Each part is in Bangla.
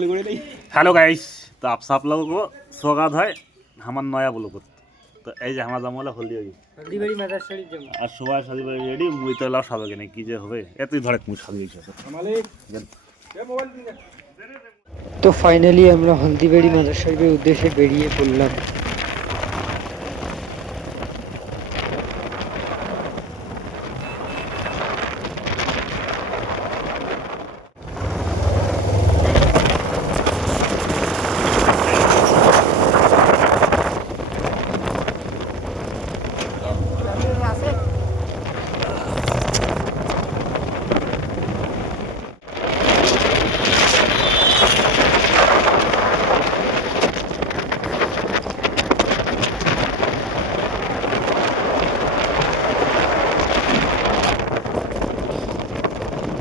Hello guys. तो आप लोगों को स्वागत है हमार नया ब्लॉग। तो এই যে আমরা জামলা হলদি হই হলদিবাড়ি মাদার শরীফ যাবো আর সবাই সাজি বাড়ি রেডি মুই তো লাও সাবে কেন কি যে হবে এতই ধরে মুই সাজি হইছে তো ফাইনালি আমরা হলদিবাড়ি মাদার শরীফের উদ্দেশ্যে বেরিয়ে পড়লাম।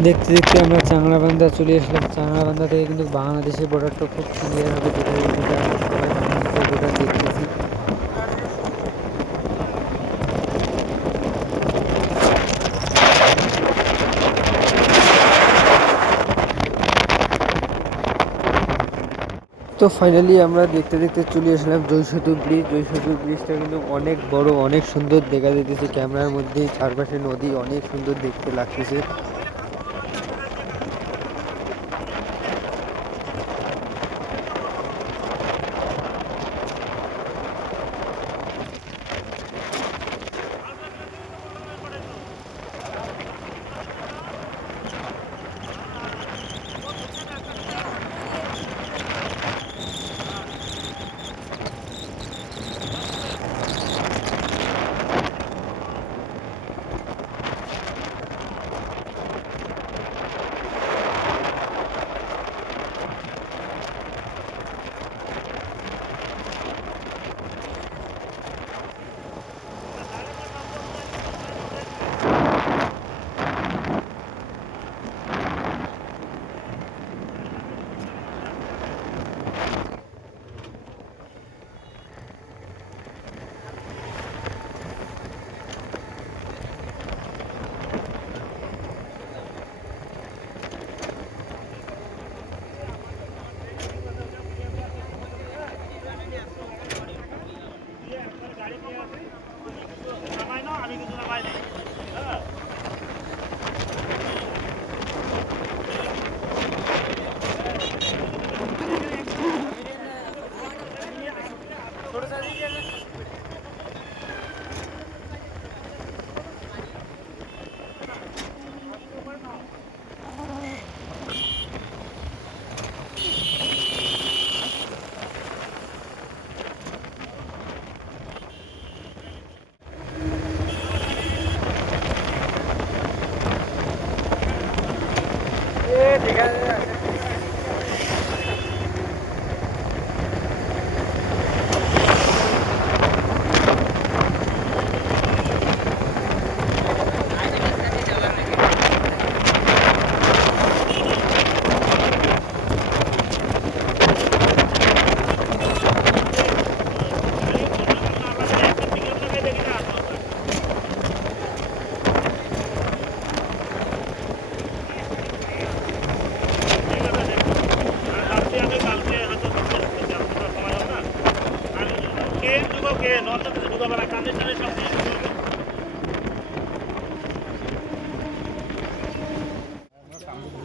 দেখতে দেখতে আমরা চাংড়াবান্ধা চলে আসলাম। চাংড়াবান্ধা থেকে কিন্তু বাংলাদেশের বর্ডারটা খুব ক্লিয়ার হবে, বর্ডার দেখতেছি। তো ফাইনালি আমরা দেখতে দেখতে চলে আসলাম জয়সেতু ব্রিজ। জয়সেতু ব্রিজটা কিন্তু অনেক বড়, অনেক সুন্দর দেখা যেতেছে ক্যামেরার মধ্যে। চারপাশে নদী অনেক সুন্দর দেখতে লাগতেছে।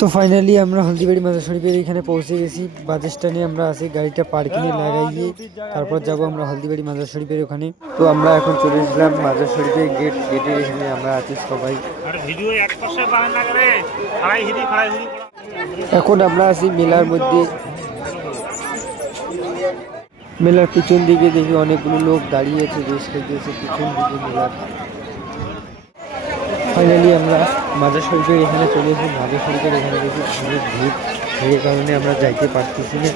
তো ফাইনালি আমরা হলদিবাড়ি মাদার শরীফের এখানে পৌঁছে গেছি। বাস স্ট্যান্ডে আমরা আছি, গাড়িটা পার্কিংয়ে লাগাইয়ে তারপর যাব আমরা হলদিবাড়ি মাদার শরীফের ওখানে। তো আমরা এখন চলে এসেছিলাম মাদার শরীফের গেটের এখানে আমরা আছি সবাই। এখন আমরা আছি মেলার মধ্যে। মেলার পিছন দিকে দেখি অনেকগুলো লোক দাঁড়িয়ে আছে, রেস খেলতেছে পিছন দিকে মেলার। ফাইনালি আমরা মাদার শরীফের এখানে চলে এসেছি। মাদার শরীফের এখানে দেখি অনেক ভিড়, ভিড়ের কারণে আমরা যাইতে পারতেছি না,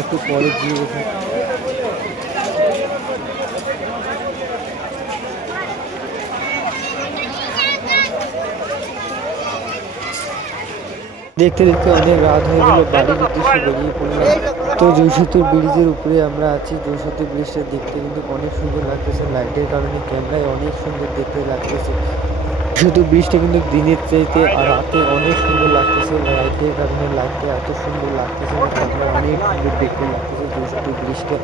একটু পরে গিয়ে ওঠা। দেখতে দেখতে অনেক রাত হয়ে গেল, বাড়ির উদ্দেশ্যে বেরিয়ে পড়লাম। তো জয়সেতু ব্রিজের উপরে আমরা আছি। জয়সেতু ব্রিজটা দেখতে কিন্তু অনেক সুন্দর লাগতেছে, লাইটের কারণে ক্যামেরায় অনেক সুন্দর দেখতে লাগতেছে। শুধু ব্রিজটা কিন্তু দিনের চাইতে আর রাতে অনেক সুন্দর লাগতেছে, লাইটের কারণে লাইটটা এত সুন্দর লাগতেছে, অনেক সুন্দর দেখতে লাগতেছে যে শুধু ব্রিজটা